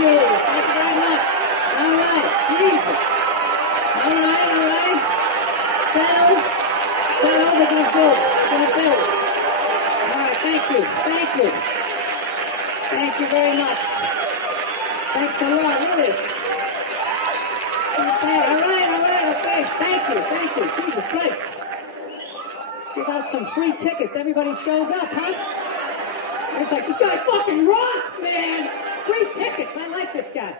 you. Thank you very much. All right. Jesus. All right. Settle. We're going to build. All right. Thank you. Thank you very much. Thanks a lot. Look at this. Okay. All right. Okay. Thank you. Jesus Christ. Give us some free tickets. Everybody shows up, huh? It's like, this guy fucking rocks, man. Free tickets. I like this guy.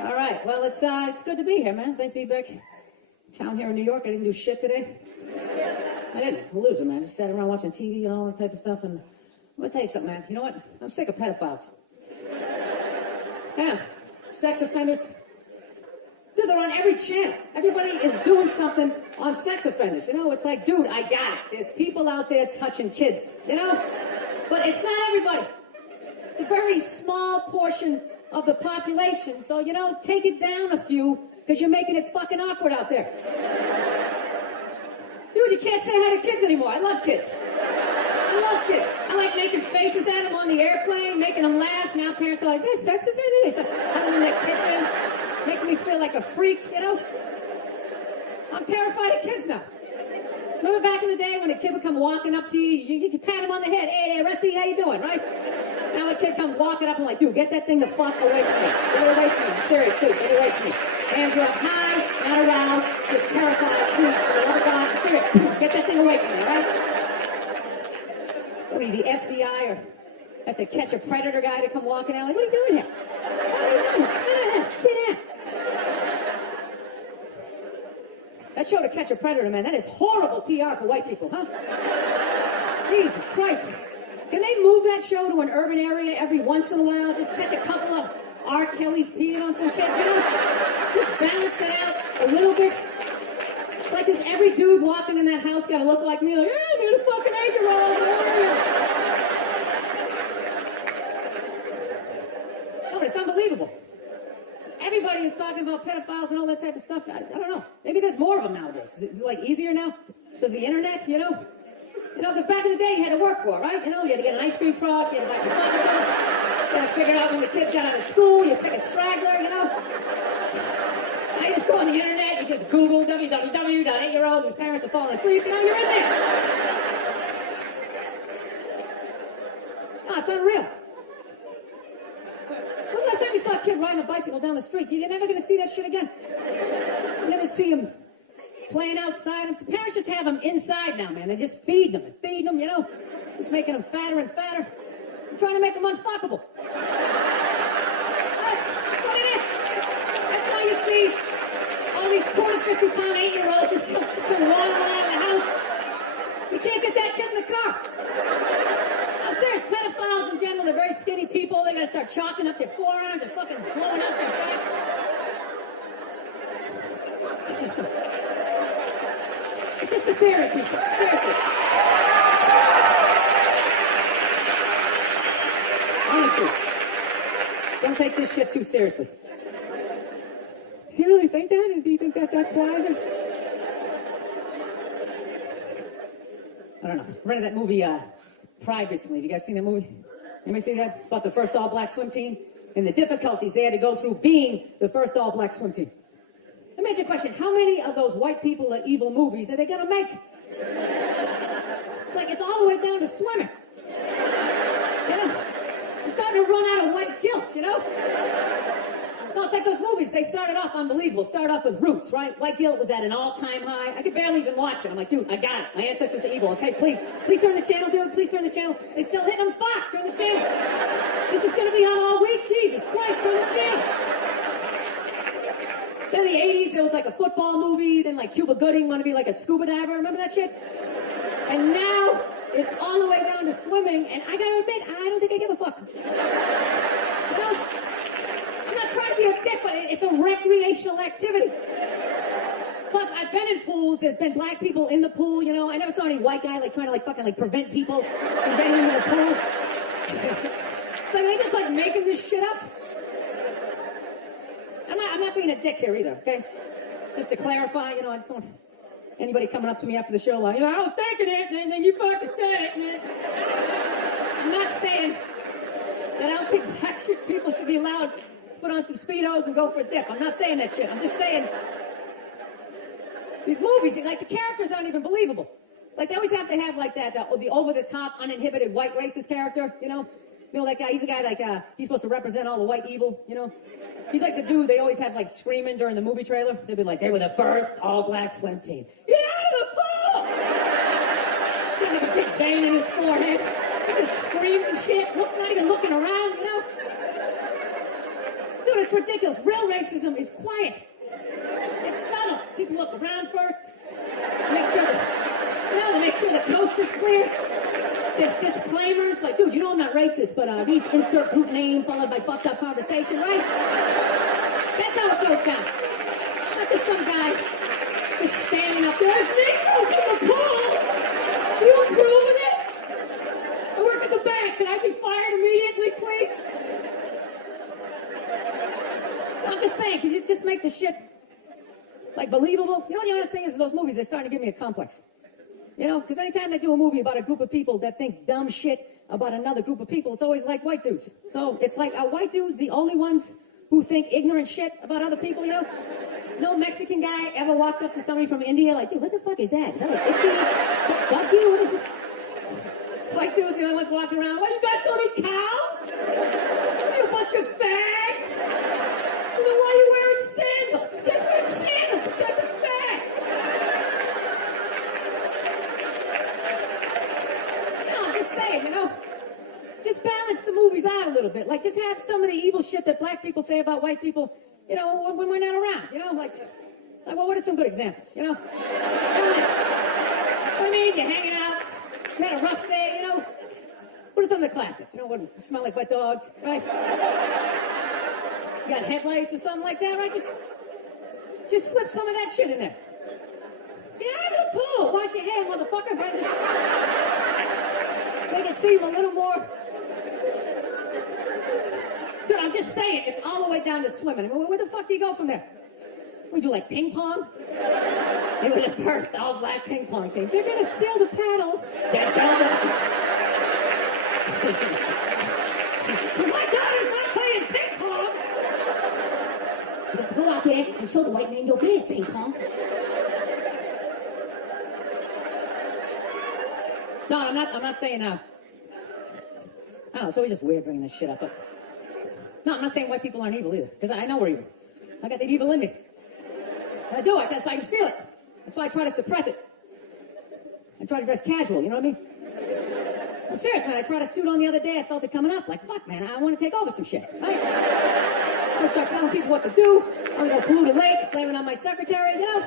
All right. Well, it's good to be here, man. It's nice to be back town here in New York. I didn't do shit today. I didn't. I'm a loser, man. Just sat around watching TV and all that type of stuff. And I'm going to tell you something, man. You know what? I'm sick of pedophiles. Yeah. Sex offenders. Dude, they're on every channel. Everybody is doing something on sex offenders. You know, it's like, dude, I got it. There's people out there touching kids, you know? But it's not everybody. It's a very small portion of the population. So, you know, take it down a few, because you're making it fucking awkward out there. Dude, you can't say hi to kids anymore. I love kids. I like making faces at them on the airplane, making them laugh. Now parents are like, this sex offender? They start huddling in their kitchen, making me feel like a freak, you know? I'm terrified of kids now. Remember back in the day when a kid would come walking up to you, you could pat him on the head, hey, Rusty, how you doing, right? Now a kid comes walking up and like, dude, get that thing the fuck away from me. Get it away from me. I'm serious, dude, get it away from me. Hands are up high, not around, just terrified, please, for the love of God, I'm serious. Get that thing away from me, right? What are you, the FBI, or have to catch a predator guy to come walking out? Like, what are you doing here? What are you doing? Sit down. That show, To Catch a Predator, man, that is horrible PR for white people, huh? Jesus Christ. Can they move that show to an urban area every once in a while? Just catch a couple of R. Kelly's peeing on some kids, you know? Just balance it out a little bit. It's like, does every dude walking in that house gotta look like me? Like, yeah, I'm a fucking 8-year-old. No, but it's unbelievable. Everybody is talking about pedophiles and all that type of stuff. I don't know. Maybe there's more of them nowadays. Is it like easier now? Does the internet, you know? You know, because back in the day you had to work for it, right? You know, you had to get an ice cream truck, you had to buy some fucking stuff. You had to figure out when the kids got out of school, you pick a straggler, you know? Now you just go on the internet, you just Google www.8-year-old whose parents are falling asleep, you know, you're in there. No, it's unreal. When's the last time you saw a kid riding a bicycle down the street? You're never going to see that shit again. You never see him playing outside. The parents just have them inside now, man. They just feed them, you know? Just making them fatter and fatter. I'm trying to make them unfuckable. That's what it is. That's why you see all these 40-50-pound 8-year-olds just come running around the house. You can't get that kid in the car. I'm serious. Pedophiles in general, they're very skinny people. They gotta start chalking up their forearms. They're fucking blowing up their back. It's just a theory, people. Seriously. Honestly. Don't take this shit too seriously. Does he really think that? Does he think that that's why there's... I don't know. I rented that movie, Pride recently. Have you guys seen that movie? Anybody see that? It's about the first all-black swim team and the difficulties they had to go through being the first all-black swim team. Let me ask you a question. How many of those white people are evil movies are they gonna make? It's like it's all the way down to swimming. You know? I'm starting to run out of white guilt, you know? No, it's like those movies. They started off unbelievable. Started off with Roots, right? White guilt was at an all-time high. I could barely even watch it. I'm like, dude, I got it. My ancestors are evil. Okay, please turn the channel, dude. Please turn the channel. They still hit them. Fuck, turn the channel. This is going to be on all week. Jesus Christ, turn the channel. Then in the 80s, there was like a football movie. Then like Cuba Gooding wanted to be like a scuba diver. Remember that shit? And now it's all the way down to swimming. And I got to admit, I don't think I give a fuck. You know? I'm not trying to be a dick, but it's a recreational activity. Plus, I've been in pools. There's been black people in the pool, you know. I never saw any white guy like trying to like fucking like prevent people from getting into the pool. So they just like making this shit up. I'm not being a dick here either, okay? Just to clarify, you know, I just don't want anybody coming up to me after the show like, you know, I was thinking it, and then you fucking said it. And I'm not saying And I don't think black people should be allowed to put on some Speedos and go for a dip. I'm not saying that shit. I'm just saying these movies, like the characters aren't even believable. Like they always have to have like that, the over-the-top, uninhibited white racist character, you know? You know, that guy, he's a guy like, he's supposed to represent all the white evil, you know? He's like the dude they always have like screaming during the movie trailer. They'd be like, they were the first all-black swim team. Get out of the pool! He's got like a big vein in his forehead. He's just screaming shit, not even looking around, you know? Dude, it's ridiculous. Real racism is quiet. It's subtle. People look around first. Make sure the coast is clear. There's disclaimers like, dude, you know I'm not racist, but these insert group name followed by fucked up conversation, right? That's how it goes down. Not just some guy just standing up there. It's Nico from the pool. Do you approve of this? I work at the bank. Can I be fired immediately, please? I'm just saying, can you just make the shit like believable? You know what the honest thing is, those movies, they're starting to give me a complex. You know, because anytime they do a movie about a group of people that thinks dumb shit about another group of people, it's always like white dudes. So it's like, are white dudes the only ones who think ignorant shit about other people, you know? No Mexican guy ever walked up to somebody from India like, dude, what the fuck is that? Is that like itchy? Fuck you? What is it? White dudes the only ones walking around, what, you guys don't eat cows? You a bunch of fags? Well, then why are you wearing sandals? You guys wearing sandals? You guys are fags. You know, just balance the movies out a little bit. Like, just have some of the evil shit that black people say about white people, you know, when we're not around. You know, like well, what are some good examples? You know, what I mean, you're hanging out, you had a rough day. You know, what are some of the classics? You know, what smell like wet dogs, right? You got headlights or something like that, right? Just slip some of that shit in there. Get out of the pool, wash your hair, motherfucker. Right? Make it seem a little more. Dude, I'm just saying, it's all the way down to swimming. I mean, where the fuck do you go from there? We do like ping pong? They were the first all-black ping pong team. They're gonna steal the paddle. That's all. My daughter's not playing ping pong. Let's go out there and show the white man you're playing ping pong. No, I'm not saying, I don't know, it's always just weird bringing this shit up, but, no, I'm not saying white people aren't evil either, because I know we're evil. I got that evil in me. And I do, that's why I can feel it. That's why I try to suppress it. I try to dress casual, you know what I mean? I'm serious, man, I tried a suit on the other day, I felt it coming up, like, fuck, man, I want to take over some shit, right? I'm going to start telling people what to do, I'm going to go pollute a lake, blaming on my secretary, you know?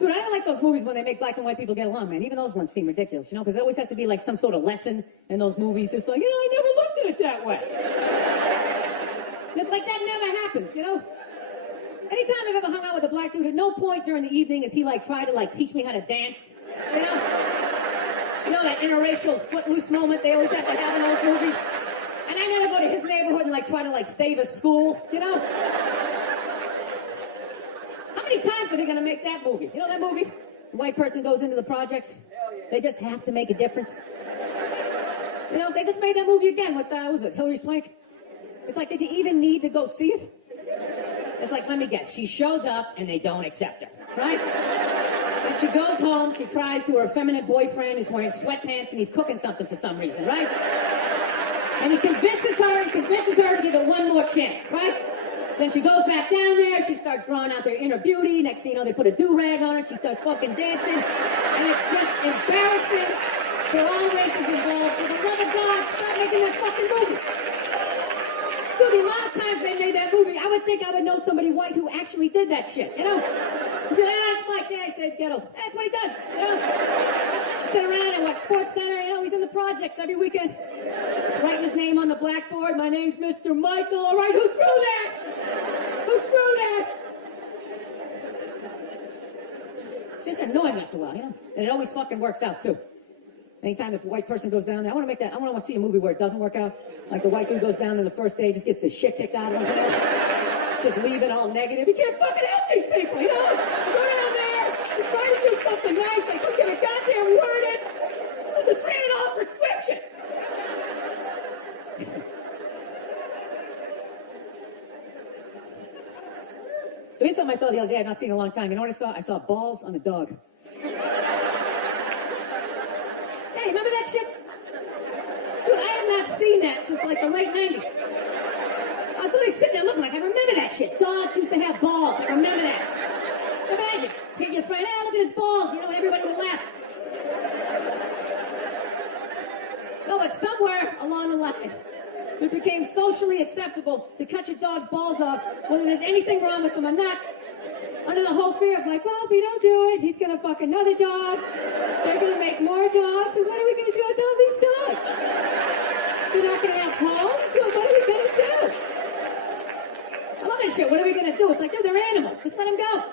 Dude, I don't like those movies when they make black and white people get along, man. Even those ones seem ridiculous, you know, because there always has to be like some sort of lesson in those movies. It's like, you know, I never looked at it that way. And it's like, that never happens, you know? Anytime I've ever hung out with a black dude, at no point during the evening is he like try to like teach me how to dance, you know? You know, that interracial footloose moment they always have to have in those movies? And I never go to his neighborhood and like try to like save a school, you know? How many times are they going to make that movie? You know that movie? The white person goes into the projects. They just have to make a difference. You know, they just made that movie again with, what was it, Hillary Swank? It's like, did you even need to go see it? It's like, let me guess, she shows up and they don't accept her, right? And she goes home, she cries to her effeminate boyfriend who's wearing sweatpants and he's cooking something for some reason, right? And he convinces her to give it one more chance, right? Then she goes back down there, she starts drawing out their inner beauty. Next thing you know, they put a do-rag on her, she starts fucking dancing. And it's just embarrassing for all races involved. For the love of God, stop making that fucking movie. Dude, the amount of times they made that movie, I would think I would know somebody white who actually did that shit, you know? She'd be like, it's Mike, yeah, he says ghetto. That's what he does, you know? I sit around, I watch Sports Center, you know, he's in the projects every weekend. He's writing his name on the blackboard. My name's Mr. Michael. All right, who threw that? Who threw that? It's just annoying after a while, you know? And it always fucking works out, too. Anytime if a white person goes down there, I want to see a movie where it doesn't work out. Like the white dude goes down there the first day, just gets the shit kicked out of him, you know? Just leave it all negative. You can't fucking help these people, you know? You go down there, you try to do something nice, they couldn't get a goddamn word in. something I saw the other day I've not seen in a long time. You know what I saw? I saw balls on a dog. Hey, remember that shit? Dude, I have not seen that since like the late 90s. I was always sitting there looking like, I remember that shit. Dogs used to have balls. I remember that. Imagine, hit your friend, hey, look at his balls, you know, and everybody would laugh. No, but somewhere along the line, it became socially acceptable to cut your dog's balls off, whether there's anything wrong with them or not, under the whole fear of like, well, if we don't do it, he's gonna fuck another dog, they're gonna make more dogs, and what are we gonna do with all these dogs? We're not gonna have homes, so what are we gonna do? I love this shit, what are we gonna do? It's like, dude, they're animals, just let them go.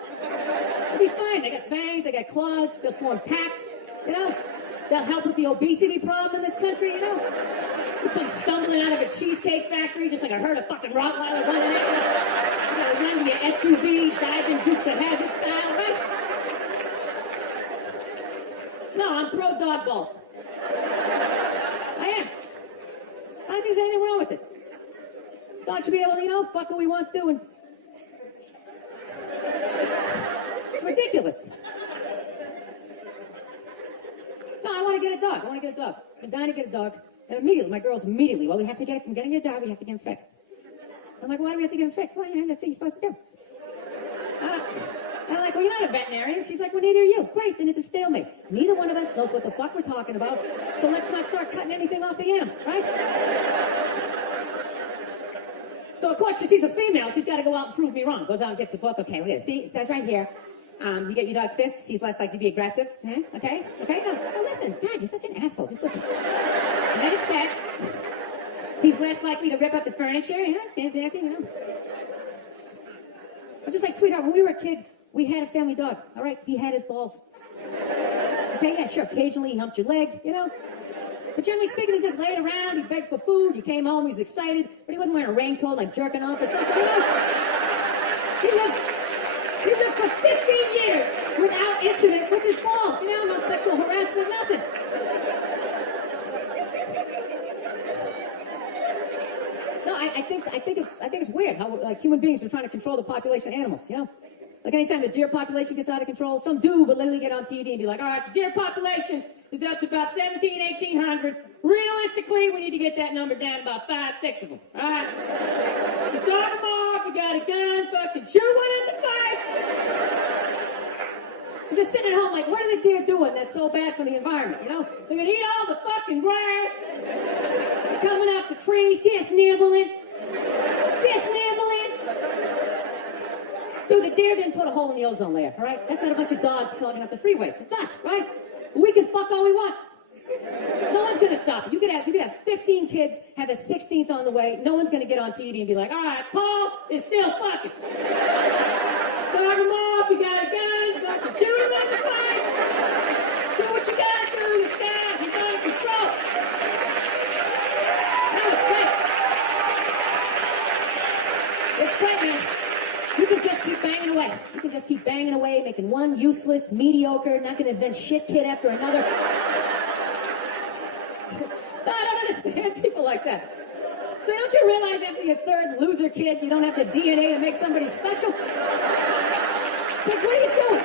They'll be fine, they got fangs, they got claws, they'll form packs, you know? They'll help with the obesity problem in this country, you know? You come stumbling out of a cheesecake factory just like a herd of fucking Rottweiler running at you. You gotta run to your SUV, diving Dukes of Hazzard style, right? No, I'm pro dog balls. I am. I don't think there's anything wrong with it. Dog should be able to, you know, fuck who he wants to, and it's ridiculous. No, I want to get a dog. I'm dying to get a dog. And immediately, my girls immediately, well, we have to get it from getting a dog, we have to get him fixed. I'm like, why do we have to get him fixed? Well, you know, that's what you're supposed to do. I'm like, well, you're not a veterinarian. She's like, well, neither are you. Great, then it's a stalemate. Neither one of us knows what the fuck we're talking about, so let's not start cutting anything off the animal, right? So, of course, she's a female. She's got to go out and prove me wrong. Goes out and gets the book. Okay, look at it. See, it says right here. You get your dog fixed. He's less likely to be aggressive. Okay? Okay? No, listen. God, you're such an asshole. Just listen. And then it says he's less likely to rip up the furniture. You know? I'm just like, sweetheart, when we were a kid, we had a family dog. All right? He had his balls. Okay? Yeah, sure. Occasionally he humped your leg, you know? But generally speaking, he just laid around. He begged for food. You came home. He was excited. But he wasn't wearing a raincoat like jerking off or something. You know? He lived for 15 years without incident with his balls. You know, no sexual harassment, nothing. No, I think it's weird how like human beings are trying to control the population of animals. You know, like anytime the deer population gets out of control, some dude would literally get on TV and be like, "All right, the deer population is up to about 1,800. Realistically, we need to get that number down to about 5, 6 of them. All right, you start them off. You got a gun, fucking shoot one in the face." I'm just sitting at home like, what are the deer doing that's so bad for the environment, you know? They're gonna eat all the fucking grass. They're coming up the trees, just nibbling. Dude, the deer didn't put a hole in the ozone layer, all right? That's not a bunch of dogs clogging up the freeways. It's us, right? We can fuck all we want. No one's gonna stop it. You could have 15 kids, have a 16th on the way. No one's gonna get on TV and be like, all right, Paul is still fucking. Start him off, you got a gun, fucking shoot him in the face. Do what you gotta do, you guys, you're under control. No, it's great. It's great, man. You can just keep banging away. You can just keep banging away, making one useless, mediocre, not gonna invent shit kid after another. No, I don't understand people like that. So don't you realize after your third loser kid, you don't have the DNA to make somebody special? Like, what are you doing?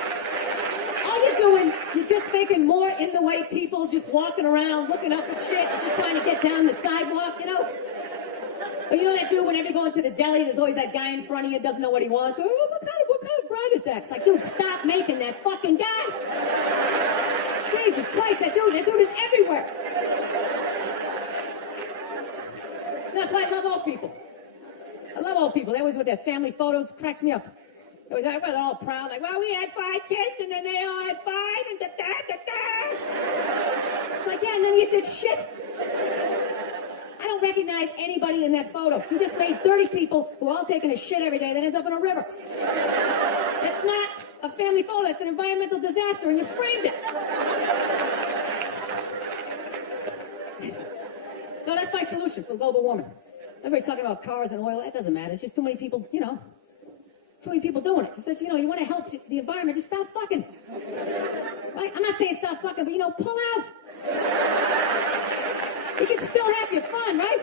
All you're doing, you're just making more in-the-way people just walking around, looking up at shit, just trying to get down the sidewalk, you know? Or you know that dude, whenever you go into the deli, there's always that guy in front of you doesn't know what he wants. Oh, what kind of bread is that? It's like, dude, stop making that fucking guy. Jesus Christ, that dude is everywhere. That's why I love old people. I love old people. They always with their family photos. Cracks me up. They're all proud. Like, well, we had 5 kids, and then they all had 5, and da-da-da-da. It's like, yeah, none of you did shit. I don't recognize anybody in that photo. You just made 30 people who are all taking a shit every day that ends up in a river. It's not a family photo. It's an environmental disaster, and you framed it. No, that's my solution for global warming. Everybody's talking about cars and oil. That doesn't matter. It's just too many people, you know. There's too many people doing it. It says, you know, you want to help the environment, just stop fucking. Right? I'm not saying stop fucking, but, you know, pull out. You can still have your fun, right?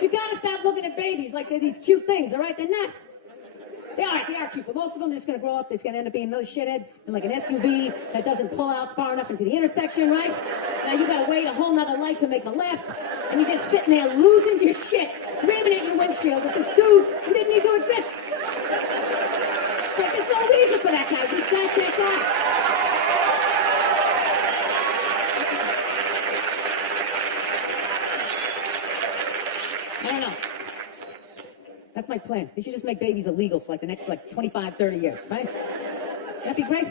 You got to stop looking at babies like they're these cute things, all right? They're not. They are cute, but most of them are just going to grow up. They're just going to end up being another shithead in like an SUV that doesn't pull out far enough into the intersection, right? Now you got to wait a whole nother light to make a left, and you're just sitting there losing your shit, screaming at your windshield with this dude who didn't need to exist. It's like there's no reason for that guy. He's that guy. I don't know. That's my plan. They should just make babies illegal for like the next 25, 30 years, right? That'd be great.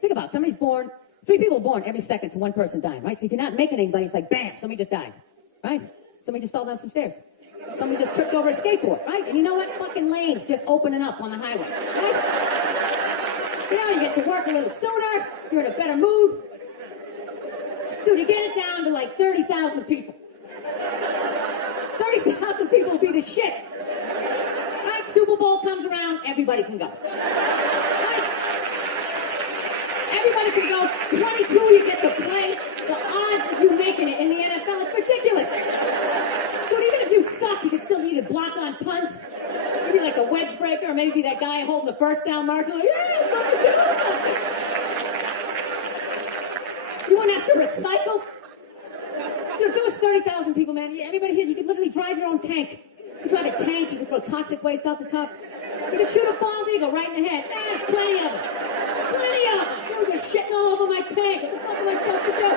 Think about it. Somebody's born, 3 people are born every second to one person dying, right? So if you're not making anybody, it's like, bam, somebody just died, right? Somebody just fell down some stairs. Somebody just tripped over a skateboard, right? And you know what? Fucking lanes just opening up on the highway, right? You know, you get to work a little sooner. You're in a better mood. Dude, you get it down to like 30,000 people. 30,000 people would be the shit. Right? Super Bowl comes around, everybody can go. Right? Everybody can go. 22 you get to play. The odds of you making it in the NFL, it's ridiculous. Dude, even if you suck, you can still either block on punts, maybe like a wedge breaker, or maybe that guy holding the first down marker. Like, yeah, something. You wouldn't have to recycle. Dude, if there was 30,000 people, man, everybody here, you could literally drive your own tank. You could drive a tank, you could throw toxic waste out the top. You could shoot a bald eagle right in the head. There's plenty of them. Plenty of them. Dude, you're shitting all over my tank. What the fuck am I supposed to do?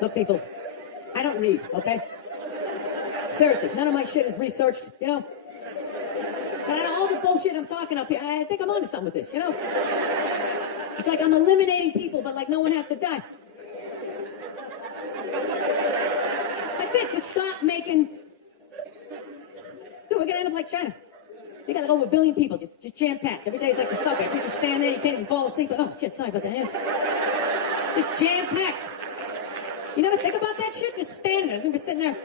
Look, people, I don't read, okay? Seriously, none of my shit is researched, you know? But out of all the bullshit I'm talking up here, I think I'm onto something with this, you know? It's like I'm eliminating people, but like no one has to die. That's it, just stop making... Dude, we're gonna end up like China. They got like over 1 billion people, just jam-packed. Every day is like the subway. You just stand there, you can't even fall asleep. Oh, shit, sorry about that, yeah. Just jam-packed. You never think about that shit? Just stand there. You're gonna be sitting there.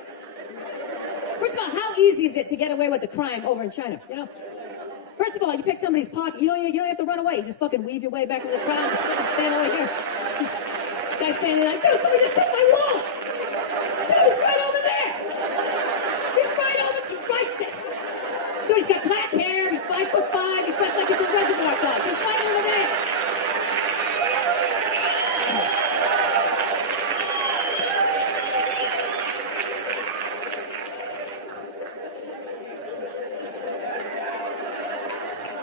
First of all, how easy is it to get away with the crime over in China, you know? First of all, you pick somebody's pocket, you don't have to run away. You just fucking weave your way back into the crowd and fucking stand over here. Guy's standing there like, dude, somebody just took my wallet. Dude, he's right over there. He's right there. Dude, he's got black hair, he's 5'5", he's dressed like he's a reservoir dog. He's right over there.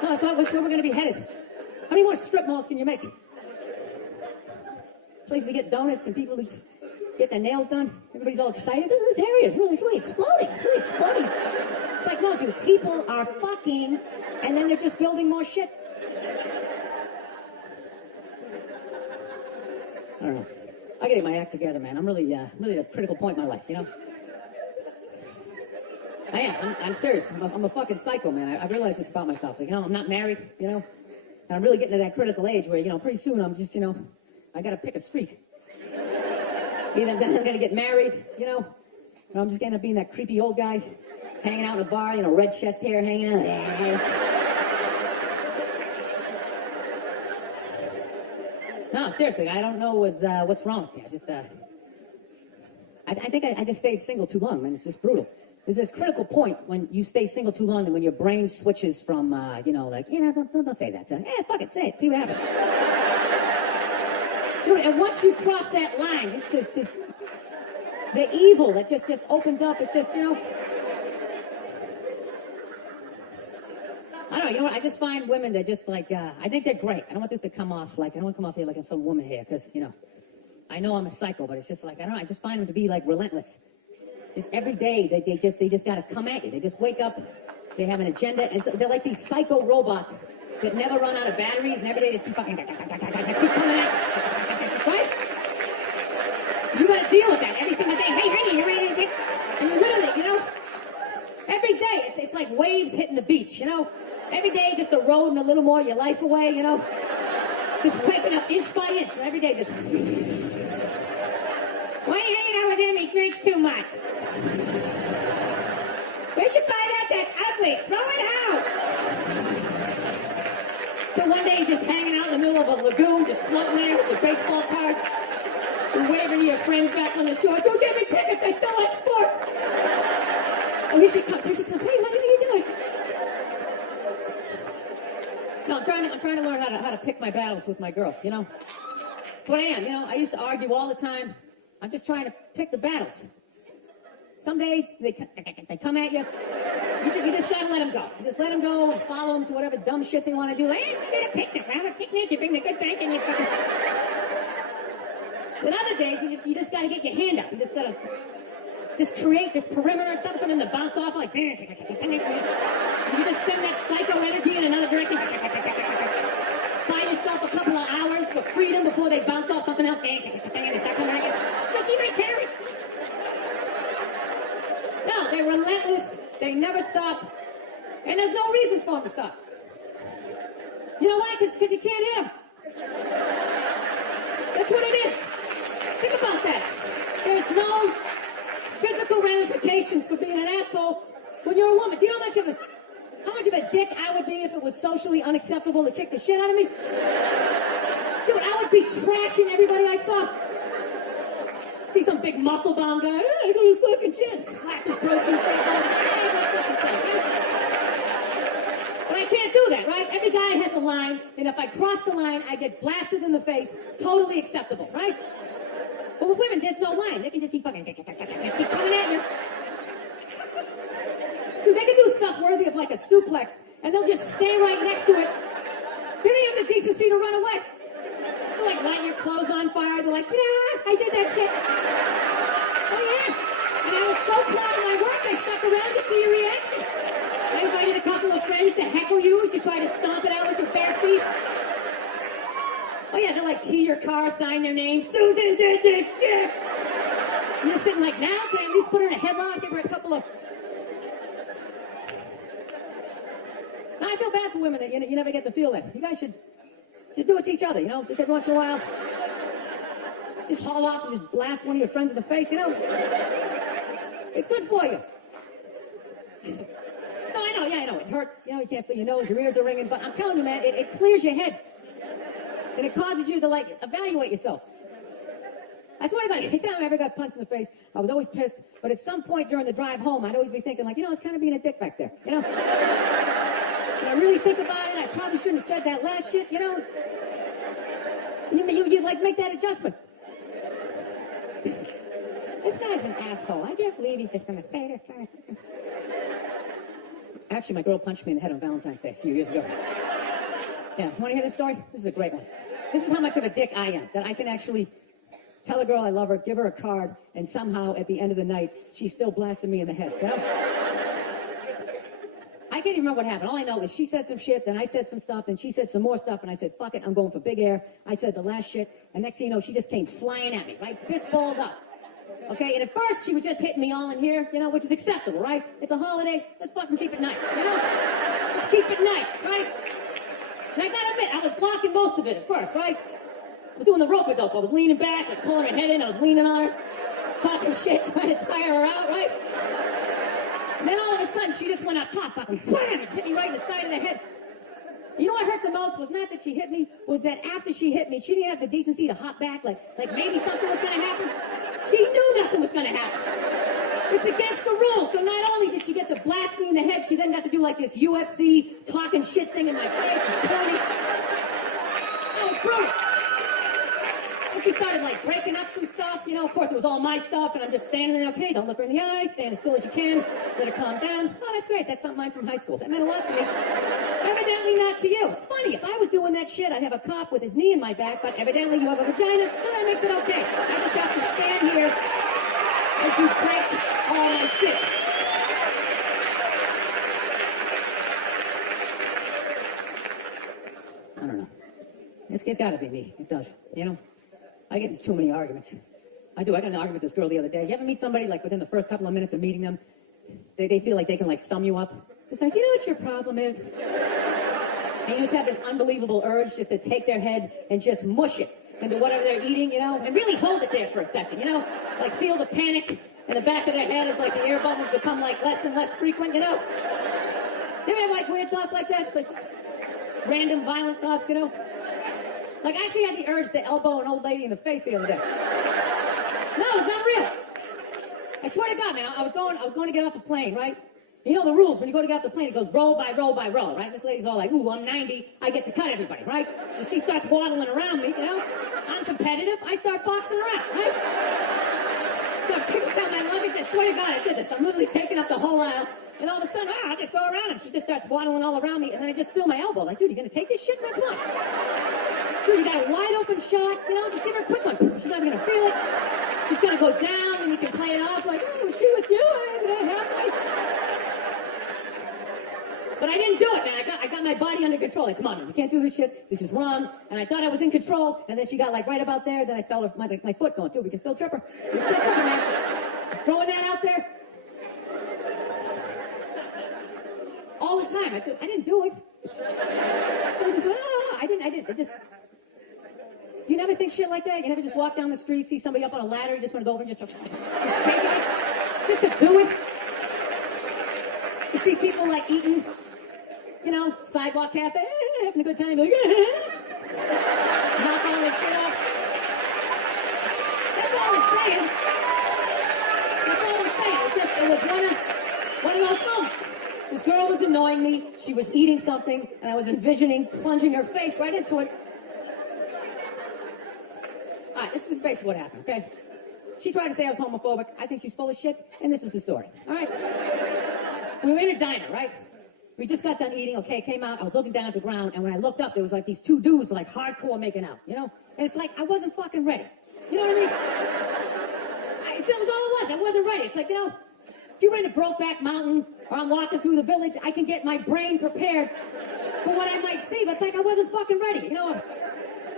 No, that's where we're going to be headed. How many more strip malls can you make? Place to get donuts and people to get their nails done. Everybody's all excited. This area is really exploding. It's really exploding. It's like, no, dude, people are fucking, and then they're just building more shit. I don't know. I gotta get my act together, man. I'm really at a critical point in my life, you know? I am. I'm serious. I'm a fucking psycho, man. I realize this about myself. Like, you know, I'm not married, you know? And I'm really getting to that critical age where, you know, pretty soon I'm just, you know, I gotta pick a street. Either I'm gonna get married, you know, or I'm just gonna be that creepy old guy hanging out in a bar, you know, red chest hair hanging out. No, seriously, I don't know what's wrong with me. I just, I think I just stayed single too long, man. It's just brutal. There's a critical point when you stay single too long and when your brain switches from, you know, like, you know, don't say that. Fuck it, say it. See what happens. Dude, and once you cross that line, it's the evil that just opens up. It's just, you know. I don't know, you know what? I just find women that just like, I think they're great. I don't want this to come off like, I don't want to come off here like I'm some woman here because, you know, I know I'm a psycho, but it's just like, I don't know, I just find them to be like relentless. Just every day, they just gotta come at you. They just wake up, they have an agenda, and so they're like these psycho robots that never run out of batteries, and every day they just keep fucking, keep coming at you. Right? You gotta deal with that every single day. Hey, you ready to take? And you literally, you know, every day, it's like waves hitting the beach, you know? Every day, just eroding a little more of your life away, you know? Just waking up inch by inch, and every day just... Why are you hanging out with him? He drinks too much. Where'd you buy that? That's ugly. Throw it out. So one day you're just hanging out in the middle of a lagoon, just floating there with your baseball cards, and waving to your friends back on the shore. Go get me tickets. I still like sports. Oh, here she comes. Here she comes. Hey, honey, how you doing? No, I'm trying to learn how to pick my battles with my girl, you know? That's what I am, you know? I used to argue all the time. I'm just trying to pick the battles. Some days, they come at you. You just gotta let them go. You just let them go and follow them to whatever dumb shit they want to do. Like, hey, you're gonna pick the rabbit picnic, you bring the good thing, and you fucking... Then other days, you just gotta get your hand up. You just gotta just create this perimeter, something for them to bounce off like... You just send that psycho energy in another direction. Buy yourself a couple of hours for freedom before they bounce off something else. They start coming at you. Just keep it carried. No, they're relentless. They never stop. And there's no reason for them to stop. You know why? Because you can't hit them. That's what it is. Think about that. There's no physical ramifications for being an asshole when you're a woman. Do you know how much of a dick I would be if it was socially unacceptable to kick the shit out of me? Dude, I would be trashing everybody I saw. See some big muscle bound guy, I go to fucking gym, slap his broken shit. Hey, go fucking self. But I can't do that, right? Every guy has a line, and if I cross the line, I get blasted in the face. Totally acceptable, right? But with women, there's no line. They can just keep fucking, just keep coming at you. Dude, they can do stuff worthy of like a suplex, and they'll just stand right next to it. They don't have the decency to run away. They're like lighting your clothes on fire. They're like, yeah, I did that shit. Oh yeah. And I was so proud of my work, I stuck around to see your reaction. I invited a couple of friends to heckle you as you try to stomp it out with your bare feet. Oh yeah, they'll like key your car, sign their name. Susan did this shit. And you're sitting like, now can I at least put her in a headlock, give her a couple of... Now, I feel bad for women that you never get to feel that. You guys should do it to each other, you know? Just every once in a while, just haul off and just blast one of your friends in the face, you know? It's good for you. No, I know. It hurts. You know, you can't feel your nose, your ears are ringing, but I'm telling you, man, it clears your head. And it causes you to, like, evaluate yourself. I swear to God, anytime I ever got punched in the face, I was always pissed, but at some point during the drive home, I'd always be thinking, like, you know, it's kind of being a dick back there, you know? And I really think about it, I probably shouldn't have said that last shit, you know? You'd like, make that adjustment. This guy's an asshole. I can't believe he's just going to say this kind of thing. Actually, my girl punched me in the head on Valentine's Day a few years ago. Yeah, want to hear this story? This is a great one. This is how much of a dick I am, that I can actually tell a girl I love her, give her a card, and somehow at the end of the night, she's still blasting me in the head, you know? I can't even remember what happened. All I know is she said some shit, then I said some stuff, then she said some more stuff, and I said, fuck it, I'm going for big air. I said the last shit, and next thing you know, she just came flying at me, right? Fist balled up. Okay, and at first, she was just hitting me all in here, you know, which is acceptable, right? It's a holiday, let's fucking keep it nice, you know? Let's keep it nice, right? And I gotta admit, I was blocking most of it at first, right? I was doing the rope-a-dope. I was leaning back, like pulling her head in, I was leaning on her, talking shit, trying to tire her out, right? And then all of a sudden, she just went up top, fucking bam, and hit me right in the side of the head. You know what hurt the most was not that she hit me, was that after she hit me, she didn't have the decency to hop back, like maybe something was gonna happen. She knew nothing was gonna happen. It's against the rules. So not only did she get to blast me in the head, she then got to do like this UFC talking shit thing in my face, pointing. Oh, it's brutal. And she started like breaking up some stuff, you know, of course it was all my stuff, and I'm just standing there, okay, don't look her in the eye, stand as still as you can, let her calm down. Oh, that's great, that's something mine from high school. That meant a lot to me. Evidently not to you. It's funny, if I was doing that shit, I'd have a cop with his knee in my back, but evidently you have a vagina, so that makes it okay. I just have to stand here as you break all my shit. I don't know. It's gotta be me. It does, you know? I get into too many arguments. I do. I got an argument with this girl the other day. You ever meet somebody, like, within the first couple of minutes of meeting them, they feel like they can, like, sum you up? Just like, you know what your problem is? And you just have this unbelievable urge just to take their head and just mush it into whatever they're eating, you know? And really hold it there for a second, you know? Like, feel the panic in the back of their head as, like, the air bubbles become, like, less and less frequent, you know? You ever have, like, weird thoughts like that? Like, random violent thoughts, you know? Like, I actually had the urge to elbow an old lady in the face the other day. No, it's not real. I swear to God, man, I was going to get off the plane, right? You know the rules. When you go to get off the plane, it goes row by row by row, right? This lady's all like, ooh, I'm 90. I get to cut everybody, right? So she starts waddling around me, you know? I'm competitive. I start boxing around, right? So I picked up my luggage. I swear to God, I did this. I'm literally taking up the whole aisle. And all of a sudden, I just go around him. She just starts waddling all around me. And then I just feel my elbow. Like, dude, you going to take this shit? Man, come on. Dude, you got a wide open shot. You know, just give her a quick one. She's not even going to feel it. She's going to go down, and you can play it off like, oh, she was you. But I didn't do it, man. I got my body under control. Like, come on, man, you can't do this shit. This is wrong. And I thought I was in control. And then she got, like, right about there. Then I felt my foot going, too. We can still trip her. We can still trip her, man. Just throwing that out there. All the time. I didn't do it. So I just went, I didn't. I just... You never think shit like that? You never just walk down the street, see somebody up on a ladder, you just want to go over and just shake it? Just to do it? You see people, like, eating, you know, sidewalk cafe, having a good time, like, knock all that shit off. That's all I'm saying. That's all I'm saying. It was one of those moments. This girl was annoying me. She was eating something, and I was envisioning plunging her face right into it. All right, this is basically what happened, okay? She tried to say I was homophobic. I think she's full of shit, and this is the story, all right? We were in a diner, right? We just got done eating, okay, came out, I was looking down at the ground, and when I looked up, there was like these two dudes, like hardcore making out, you know? And it's like, I wasn't fucking ready. You know what I mean? That was all it was. I wasn't ready. It's like, you know, if you're in a Brokeback Mountain, or I'm walking through the village, I can get my brain prepared for what I might see, but it's like I wasn't fucking ready, you know?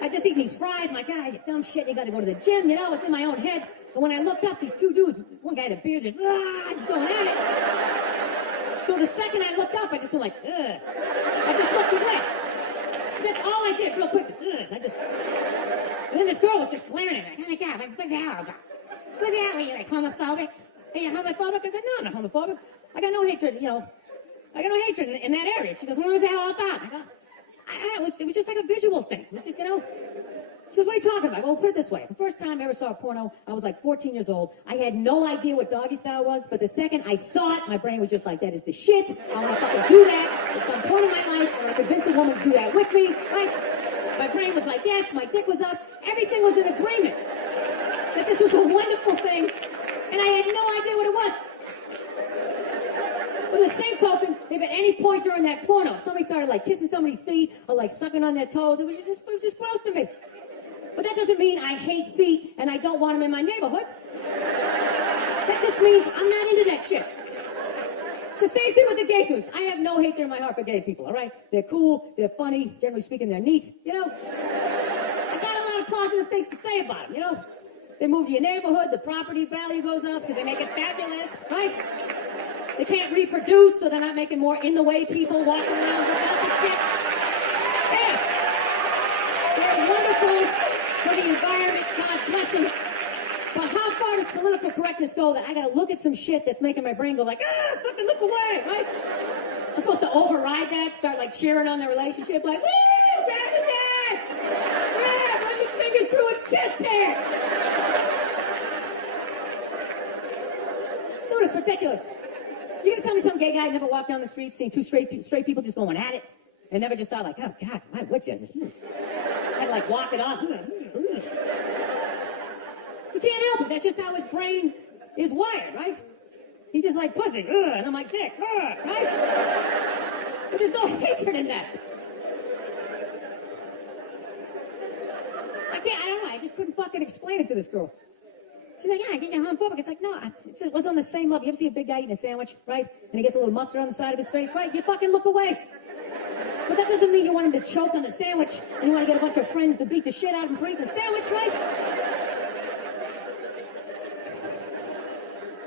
I just eat these fries, my God, you dumb shit, you gotta go to the gym, you know, it's in my own head. But when I looked up, these two dudes, one guy had a beard, just going at it. So the second I looked up, I just went like, ugh. I just looked away. That's all I did, real quick. Ugh. And then this girl was just glaring at me. Oh my God, what the hell? What the hell are you, like, homophobic? Are you homophobic? I go, no, I'm not homophobic. I got no hatred, you know. I got no hatred in that area. She goes, what the hell all about? I go, it was just like a visual thing. It was just, you know. She goes, what are you talking about? I go, well, put it this way. The first time I ever saw a porno, I was like 14 years old. I had no idea what doggy style was, but the second I saw it, my brain was just like, that is the shit. I want to fucking do that. At some point in my life, I want to convince a woman to do that with me, right? My brain was like, yes, my dick was up. Everything was in agreement. That this was a wonderful thing, and I had no idea what it was. But the same token, if at any point during that porno, somebody started like kissing somebody's feet or like sucking on their toes, it was just gross to me. But that doesn't mean I hate feet and I don't want them in my neighborhood. That just means I'm not into that shit. It's the same thing with the gay dudes. I have no hatred in my heart for gay people, all right? They're cool, they're funny, generally speaking, they're neat, you know? I got a lot of positive things to say about them, you know? They move to your neighborhood, the property value goes up because they make it fabulous, right? They can't reproduce, so they're not making more in-the-way people walking around with healthy shit. Yeah. They're wonderful for the environment, God bless them. But how far does political correctness go that I gotta look at some shit that's making my brain go like, fucking look away, right? I'm supposed to override that, start like cheering on their relationship, like, woo, grab the dad! Yeah, run your finger through his chest hair! Dude, it's ridiculous. You gonna tell me some gay guy never walked down the street seeing two straight people just going at it and never just thought like, oh God, why would you? Just, had to like walk it off. You can't help it. That's just how his brain is wired, right? He's just like pussy, and I'm like dick, right? But there's no hatred in that. I don't know. I just couldn't fucking explain it to this girl. She's like, yeah, I get you homophobic. It's like, no, it was on the same level. You ever see a big guy eating a sandwich, right? And he gets a little mustard on the side of his face, right? You fucking look away. But that doesn't mean you want him to choke on the sandwich and you want to get a bunch of friends to beat the shit out of him for eating the sandwich, right?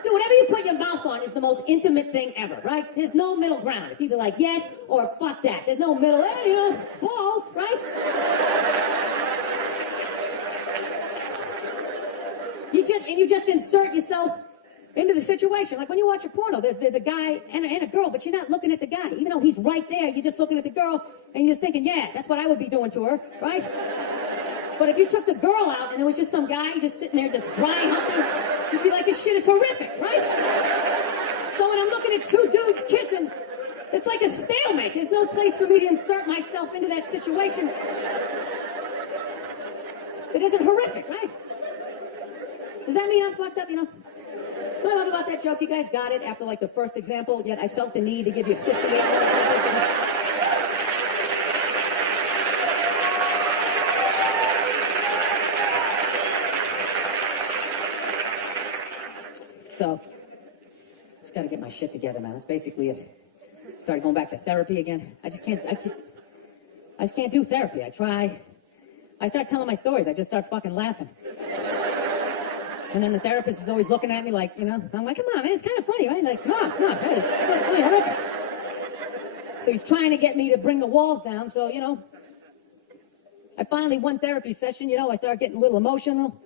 Dude, whatever you put your mouth on is the most intimate thing ever, right? There's no middle ground. It's either like yes or fuck that. There's no middle, you know, balls, right? You just insert yourself into the situation. Like when you watch a porno, there's a guy and a girl, but you're not looking at the guy. Even though he's right there, you're just looking at the girl and you're just thinking, yeah, that's what I would be doing to her, right? But if you took the girl out and there was just some guy just sitting there just dry humping, you'd be like, this shit is horrific, right? So when I'm looking at two dudes kissing, it's like a stalemate. There's no place for me to insert myself into that situation. It isn't horrific, right? Does that mean I'm fucked up, you know? What I love about that joke, you guys got it after like the first example, yet I felt the need to give you 58 more examples. So, just gotta get my shit together, man. That's basically it. Started going back to therapy again. I just can't do therapy. I try. I start telling my stories. I just start fucking laughing. And then the therapist is always looking at me like, you know, I'm like, come on, man, it's kind of funny, right? Like, no, it's really horrific. So he's trying to get me to bring the walls down. So, you know, I finally, one therapy session, you know, I start getting a little emotional.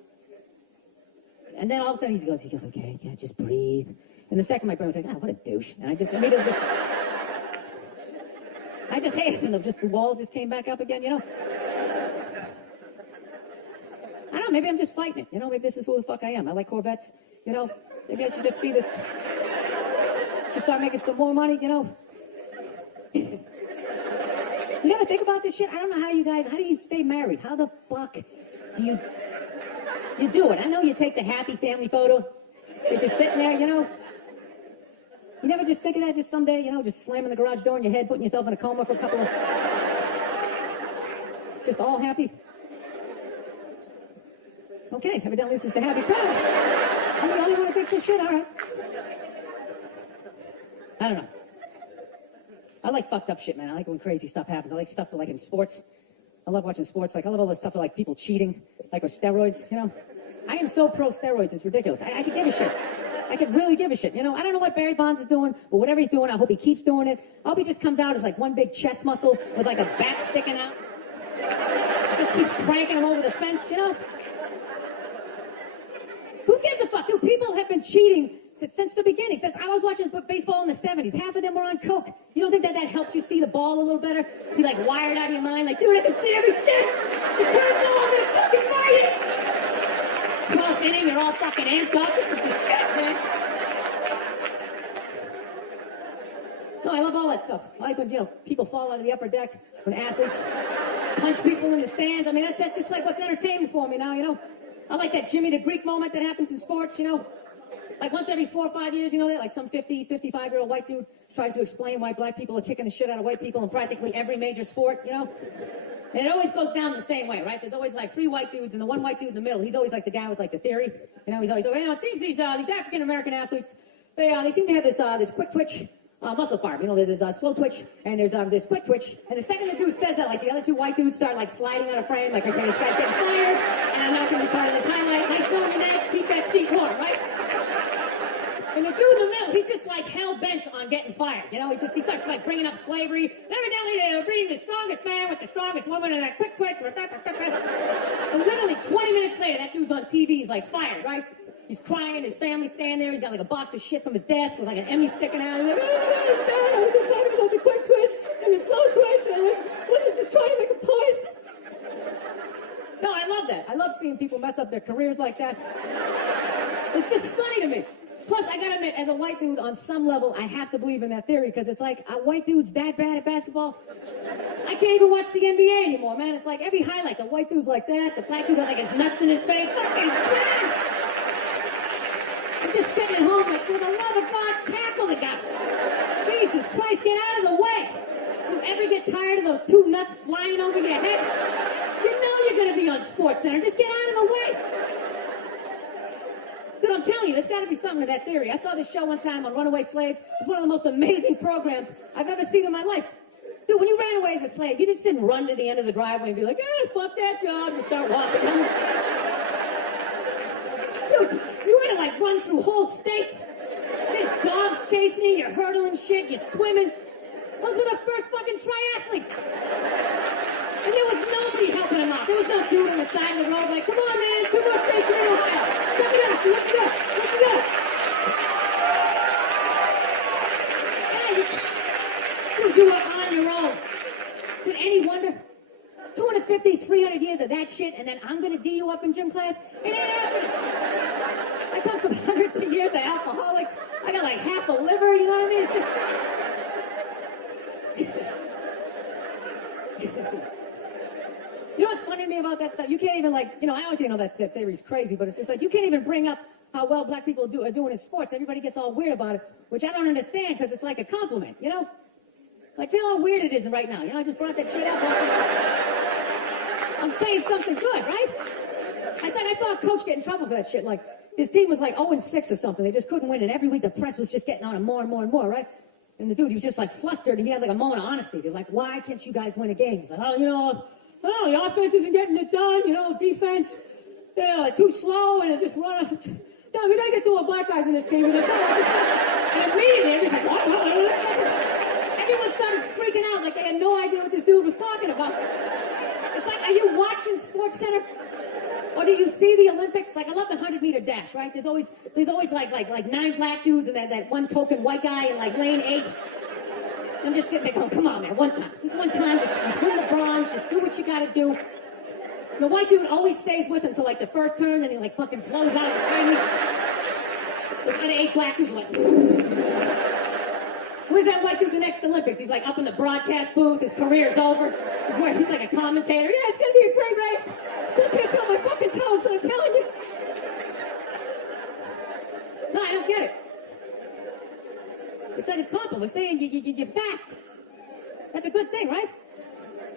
And then all of a sudden he goes, okay, yeah, just breathe. And the second my brain was like, what a douche. And I just immediately I just hated him. Just the walls just came back up again, you know. I don't know, maybe I'm just fighting it. You know, maybe this is who the fuck I am. I like Corvettes. You know, maybe I should just be this. Should start making some more money, you know. You ever think about this shit? I don't know how do you stay married? How the fuck do you do it? I know you take the happy family photo. You're just sitting there, you know. You never just think of that just someday, you know, just slamming the garage door in your head, putting yourself in a coma for a couple of... It's just all happy. Okay, evidently this is a happy crowd. I'm the only one who thinks this shit, all right. I don't know. I like fucked up shit, man. I like when crazy stuff happens. I like stuff like in sports. I love watching sports. Like, I love all this stuff like people cheating, like with steroids, you know. I am so pro steroids, it's ridiculous. I could give a shit. I could really give a shit. You know, I don't know what Barry Bonds is doing, but whatever he's doing, I hope he keeps doing it. I hope he just comes out as like one big chest muscle with like a back sticking out. Just keeps cranking him over the fence, you know. Who gives a fuck? Dude, people have been cheating since the beginning. Since I was watching baseball in the 70s, half of them were on coke. You don't think that helps you see the ball a little better? Be like wired out of your mind, like, dude, I can see every step. The turn's all been fucking fighting. 12th inning, you're all fucking amped up. This is the shit, man. No, I love all that stuff. I like when, you know, people fall out of the upper deck, when athletes punch people in the stands. I mean, that's just like what's entertainment for me now, you know. I like that Jimmy the Greek moment that happens in sports, you know. Like once every 4 or 5 years, you know, like some 50, 55-year-old white dude tries to explain why black people are kicking the shit out of white people in practically every major sport, you know. And it always goes down the same way, right? There's always like 3 white dudes and the one white dude in the middle. He's always like the guy with like the theory. You know, he's always, you know, it seems these African-American athletes, they seem to have this quick twitch muscle fiber. You know, there's slow twitch and there's this quick twitch. And the second the dude says that, like the other 2 white dudes start like sliding out of frame, like, okay, this guy's getting fired, and I'm not going to be part of the highlight. Nice going tonight, keep that seat warm, right? And the dude in the middle, he's just like hell-bent on getting fired. You know, he starts like bringing up slavery. And evidently they were breeding the strongest man with the strongest woman and that quick twitch. And literally 20 minutes later, that dude's on TV. He's like fired, right? He's crying. His family's standing there. He's got like a box of shit from his desk with like an Emmy sticking out. He's like, oh, sorry, I was just talking about the quick twitch and the slow twitch. And I wasn't just trying to make a point. No, I love that. I love seeing people mess up their careers like that. It's just funny to me. Plus, I gotta admit, as a white dude, on some level, I have to believe in that theory, because it's like, a white dude's that bad at basketball? I can't even watch the NBA anymore, man. It's like every highlight, the white dude's like that, the black dude's like his nuts in his face. Fucking bad! I'm just sitting at home like, for the love of God, tackle the guy. Jesus Christ, get out of the way. Do you ever get tired of those 2 nuts flying over your head? You know you're gonna be on SportsCenter. Just get out of the way. Dude, I'm telling you, there's got to be something to that theory. I saw this show one time on runaway slaves. It's one of the most amazing programs I've ever seen in my life. Dude, when you ran away as a slave, you just didn't run to the end of the driveway and be like, fuck that job, and start walking. Dude, you had to like run through whole states. There's dogs chasing you, you're hurdling shit, you're swimming. Those were the first fucking triathletes. And there was nobody helping them out. There was no dude on the side of the road like, come on, man, 2 more states, you're in Ohio. Look it up, look it up, look it up. Yeah, you were on your own. Did any wonder? 250 150, 300 years of that shit, and then I'm gonna D you up in gym class? It ain't happening. I come from hundreds of years of alcoholics. I got like half a liver, you know what I mean? It's just... You know what's funny to me about that stuff? You can't even like, I always know that theory's crazy, but it's just like, you can't even bring up how well black people are doing in sports. Everybody gets all weird about it, which I don't understand because it's like a compliment, Like, feel how weird it is right now. I just brought that shit up. I'm saying something good, right? I saw a coach get in trouble for that shit. Like, his team was like 0-6 or something. They just couldn't win, and every week the press was just getting on him more and more and more, right? And the dude, he was just like flustered, and he had like a moment of honesty. They're like, why can't you guys win a game? He's like, the offense isn't getting it done, defense, too slow, and it just run. We gotta get some more black guys in this team. And immediately, everyone's like, what? Everyone started freaking out like they had no idea what this dude was talking about. It's like, are you watching Sports Center? Or do you see the Olympics? Like, I love the 100-meter dash, right? There's always like 9 black dudes and that one token white guy in like lane 8. I'm just sitting there going, come on, man, one time. Just one time, just win the bronze, just do what you gotta do. And the white dude always stays with him until like the first turn, then he like fucking blows out behind me. The other 8 black dudes are like, where's that white dude the next Olympics? He's like up in the broadcast booth, his career's over. He's like a commentator. Yeah, it's gonna be a great race. Still can't feel my fucking toes, but I'm telling you. No, I don't get it. It's like a compliment. We're saying you're fast. That's a good thing, right?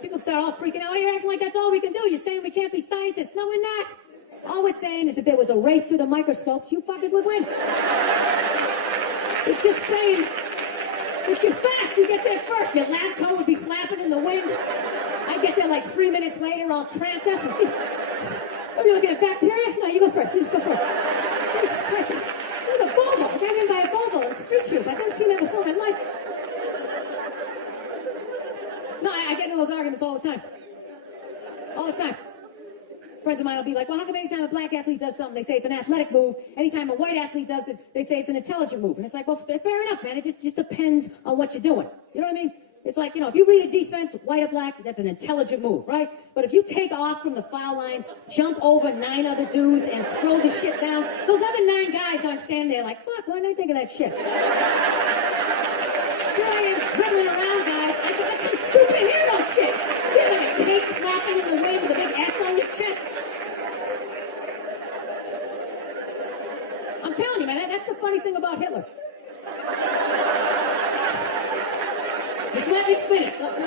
People start all freaking out. Oh, you're acting like that's all we can do. You're saying we can't be scientists. No, we're not. All we're saying is if there was a race through the microscopes, you fucking would win. It's just saying, if you're fast, you get there first. Your lab coat would be flapping in the wind. I'd get there like 3 minutes later, all cramped up. Are you looking at bacteria? No, you go first. You just go first. There's a Volvo. I got in by a Volvo in street shoes. I've never seen that before in my life. No, I get into those arguments all the time. All the time. Friends of mine will be like, well, how come anytime a black athlete does something, they say it's an athletic move. Anytime a white athlete does it, they say it's an intelligent move. And it's like, well, fair enough, man. It just depends on what you're doing. You know what I mean? It's like, if you read a defense, white or black, that's an intelligent move, right? But if you take off from the foul line, jump over 9 other dudes, and throw the shit down, those other 9 guys aren't standing there like, fuck, why didn't I think of that shit? Here I am dribbling around, guys. I got some superhero shit. You're like a cake flapping in the wind with a big S on your chest. I'm telling you, man, that's the funny thing about Hitler. Just let me finish. Let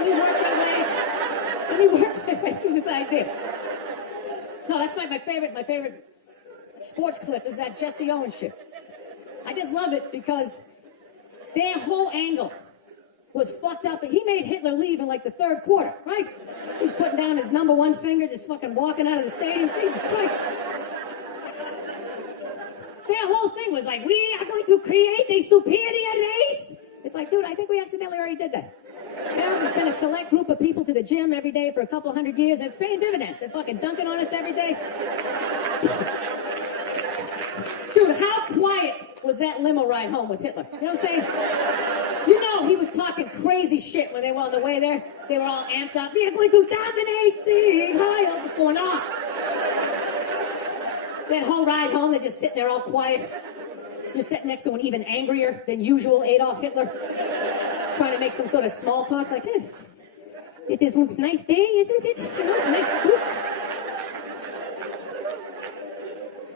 me work my way through this idea. No, that's my favorite sports clip is that Jesse Owens shit. I just love it because their whole angle was fucked up. He made Hitler leave in like the 3rd quarter, right? He's putting down his number 1 finger, just fucking walking out of the stadium. Jesus Christ. Their whole thing was like, we are going to create a superior race. It's like, dude, I think we accidentally already did that. We sent a select group of people to the gym every day for a couple hundred years, and it's paying dividends. They're fucking dunking on us every day. Dude, how quiet was that limo ride home with Hitler? You know what I'm saying? He was talking crazy shit when they were on the way there. They were all amped up. They're going to dominate, see, hi, what's going on? That whole ride home, they're just sitting there all quiet. You're sitting next to an even angrier than usual Adolf Hitler, trying to make some sort of small talk, like, hey, it is a nice day, isn't it? Nice.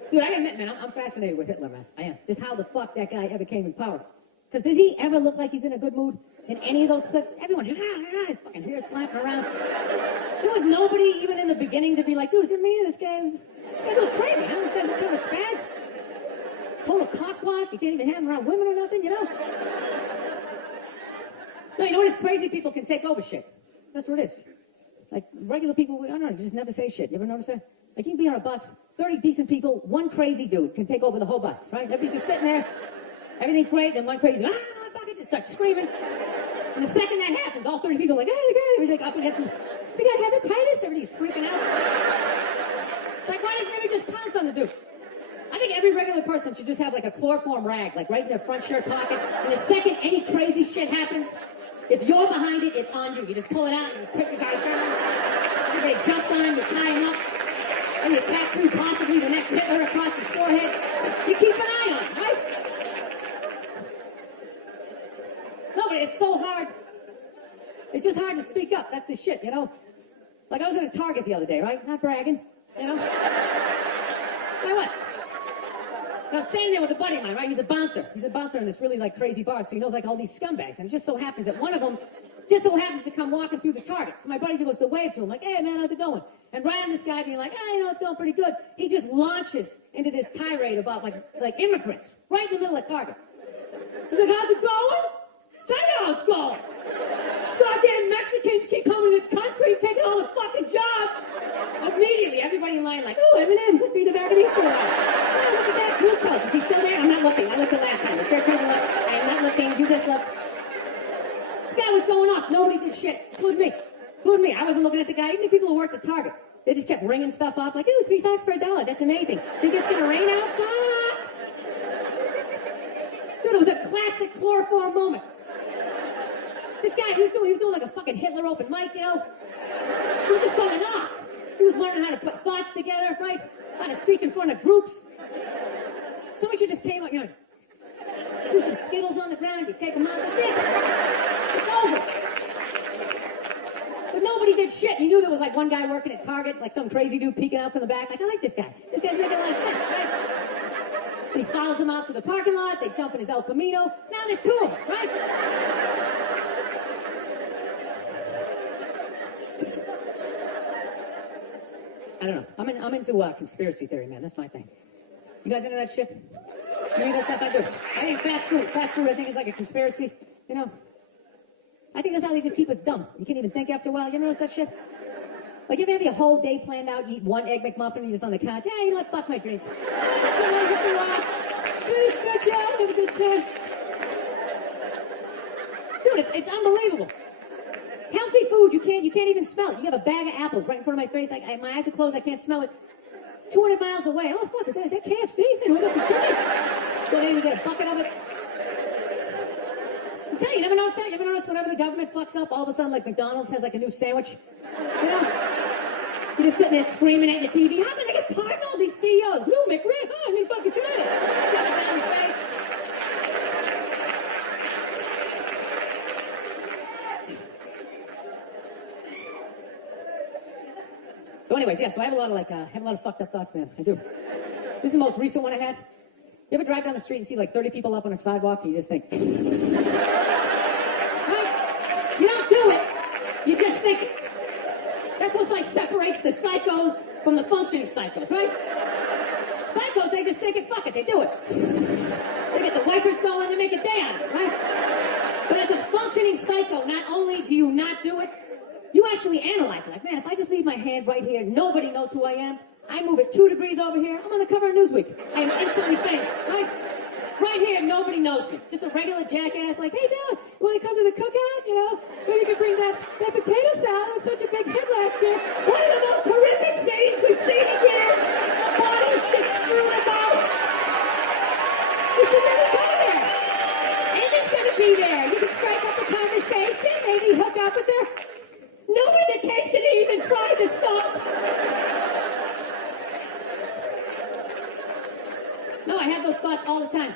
Dude, I gotta admit, man, I'm fascinated with Hitler, man. I am. Just how the fuck that guy ever came in power. Because does he ever look like he's in a good mood? In any of those clips? Everyone's his fucking hair slapping around. There was nobody even in the beginning to be like, dude, is it me? This guy's going crazy, huh? This guy's kind of a spaz. Total cockwalk. You can't even have him around women or nothing, No, you know what? These crazy people can take over shit. That's what it is. Like, regular people, I don't know, just never say shit. You ever notice that? Like, you can be on a bus, 30 decent people, one crazy dude can take over the whole bus, right? Everybody's just sitting there. Everything's great, then one crazy, fuck it, just starts screaming. And the second that happens, all 30 people are like, oh, God, everybody's like up against him. Does the guy have hepatitis? Everybody's freaking out. It's like, why doesn't everybody just pounce on the dude? I think every regular person should just have like a chloroform rag, like right in their front shirt pocket. And the second any crazy shit happens, if you're behind it, it's on you. You just pull it out and you kick the guy down. Everybody jumps on him, you tie him up, and you tattoo possibly the next Hitler across his forehead. You keep an eye on him, right? No, but it's so hard. It's just hard to speak up. That's the shit, you know? Like, I was at a Target the other day, right? Not bragging, you know? Now what? Now, I'm standing there with a buddy of mine, right? He's a bouncer. He's a bouncer in this really, like, crazy bar, so he knows, like, all these scumbags. And it just so happens that one of them just so happens to come walking through the Target. So my buddy just goes to wave to him, like, hey, man, how's it going? And right on this guy being like, hey, you know, it's going pretty good, he just launches into this tirade about, like immigrants, right in the middle of Target. He's like, how's it going? Tell me how it's going. These goddamn Mexicans keep coming to this country, taking all the fucking jobs. Immediately, everybody in line like, oh, Eminem, let's read the back of these stores. Oh, look at that blue coat. Is he still there? I'm not looking. I looked the last time. Is there turn to look? I am not looking. You just look. This guy was going off. Nobody did shit. Including me. Including me. I wasn't looking at the guy. Even the people who worked at Target. They just kept ringing stuff up like, ooh, 3 socks for $1. That's amazing. Think it's going to rain out? Fuck! Dude, it was a classic chloroform moment. This guy, he was doing like a fucking Hitler open mic, you know? He was just going off. He was learning how to put thoughts together, right? How to speak in front of groups. Somebody should just came up, you know, do some Skittles on the ground, you take them out, that's it. It's over. But nobody did shit. You knew there was like one guy working at Target, like some crazy dude peeking out from the back, like, I like this guy. This guy's making a lot of sense, right? He follows him out to the parking lot, they jump in his El Camino. Now there's 2 of them, right? I don't know. I'm into conspiracy theory, man. That's my thing. You guys into that shit? You know that stuff I do. I think fast food, I think is like a conspiracy. You know? I think that's how they just keep us dumb. You can't even think after a while. You ever notice that shit? Like, you ever have your whole day planned out, you eat 1 Egg McMuffin, and you're just on the couch, hey, you know what, fuck my dreams. Good job, have a good time. Dude, it's unbelievable. Healthy food, you can't even smell it. You have a bag of apples right in front of my face, my eyes are closed, I can't smell it. 200 miles away, oh fuck, is that KFC? Then we got some chili. So then we get a bucket of it. I'm telling you, you never notice that? You ever notice whenever the government fucks up, all of a sudden, like, McDonald's has like a new sandwich? You know? You're just sitting there screaming at your TV, how am I gonna get pardoned all these CEOs? New McRib, oh, I mean, fucking try it. Shove it down your face. So anyways, yeah, so I have a lot of fucked up thoughts, man. I do. This is the most recent one I had. You ever drive down the street and see like 30 people up on a sidewalk and you just think, right? You don't do it. You just think it. That's what like separates the psychos from the functioning psychos, right? Psychos, they just think it, fuck it, they do it. They get the wipers going, they make a day out of it, right? But as a functioning psycho, not only do you not do it, you actually analyze it. Like, man, if I just leave my hand right here, nobody knows who I am. I move it 2 degrees over here, I'm on the cover of Newsweek. I am instantly famous, right? Right here, nobody knows me. Just a regular jackass like, hey, Bill, you want to come to the cookout? You know, maybe you could bring that potato salad. It was such a big hit last year. One of the most horrific scenes we've seen in years. Bodies just strewn about. You should never go there. Amy's going to be there. You can strike up a conversation, maybe hook up with her. No indication he even tried to stop. No, I have those thoughts all the time.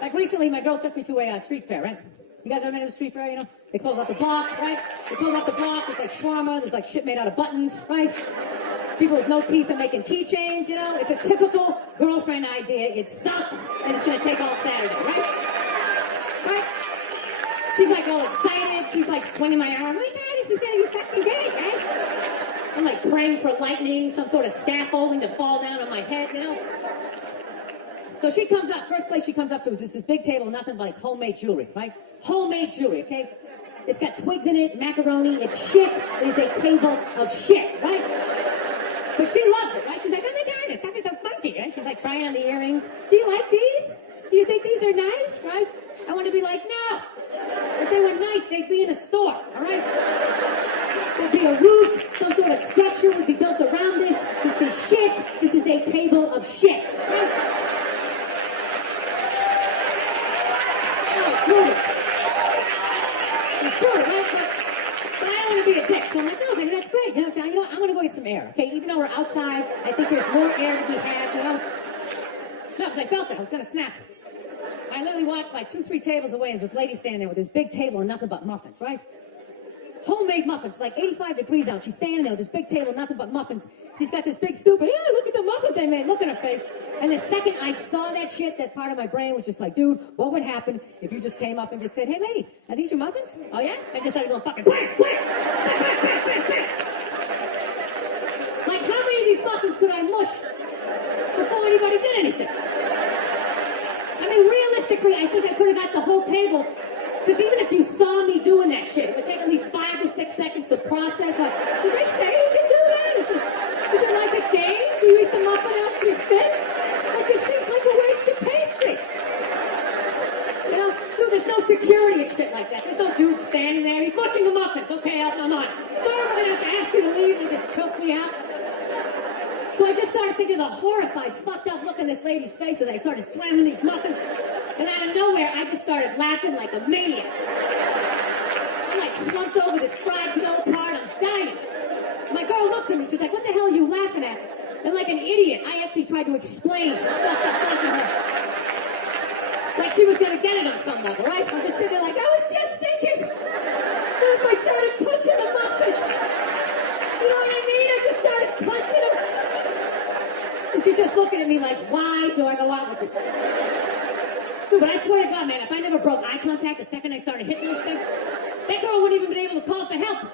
Like recently, my girl took me to a street fair, right? You guys ever been to a street fair, you know? They close out the block, right? They close out the block, there's like shawarma, there's like shit made out of buttons, right? People with no teeth are making keychains, you know? It's a typical girlfriend idea. It sucks, and it's gonna take all Saturday, right? Right? She's like all excited, she's like swinging my arm. Oh my God, this is gonna be fucking great, right? I'm like praying for lightning, some sort of scaffolding to fall down on my head, you know? So she comes up, first place she comes up to is this big table, nothing but like homemade jewelry, right? Homemade jewelry, okay? It's got twigs in it, macaroni, it's shit. It is a table of shit, right? But she loves it, right? She's like, oh my God, this stuff is so funky, right? She's like trying on the earrings. Do you like these? Do you think these are nice, right? I want to be like, no. If they were nice, they'd be in a store, all right? There'd be a roof, some sort of structure would be built around this. This is shit. This is a table of shit, right? It's good, right? But I don't trying to be a dick. So I'm like, no, honey, that's great. You know, I'm going to go get some air, okay? Even though we're outside, I think there's more air to be had, you know? No, because I felt it. I was going to snap it. I literally walked like 2-3 tables away, and this lady standing there with this big table and nothing but muffins, right? Homemade muffins. It's like 85 degrees out. She's standing there with this big table, nothing but muffins. She's got this big stupid, yeah, look at the muffins I made. Look at her face. And the second I saw that shit, that part of my brain was just like, dude, what would happen if you just came up and just said, hey, lady, are these your muffins? Oh, yeah? And just started going fucking whack, whack, whack, whack, whack, whack. Like, how many of these muffins could I mush before anybody did anything? I mean, realistically, I think I could have got the whole table. Because even if you saw me doing that shit, it would take at least 5 to 6 seconds to process. Like, did they say you can do that? Is it like a game? Do you eat the muffin after you fit? That just seems like a wasted pastry. You know, dude, there's no security and shit like that. There's no dude standing there. He's mushing the muffins. Okay, I'm on. Sorry, I'm going to have to ask you to leave. They just choke me out. So I just started thinking of the horrified, fucked up look in this lady's face as I started slamming these muffins. And out of nowhere, I just started laughing like a maniac. I'm like slumped over this fried dough part. I'm dying. My girl looks at me. She's like, what the hell are you laughing at? And like an idiot, I actually tried to explain the fucked up thing to her. Like she was going to get it on some level, right? I'm just sitting there like, I was just thinking. What if I started punching the muffins? You know what I mean? I just started punching them. And she's just looking at me like, why do I go out with you? Dude, but I swear to God, man, if I never broke eye contact the second I started hitting those things, that girl wouldn't even been able to call for help.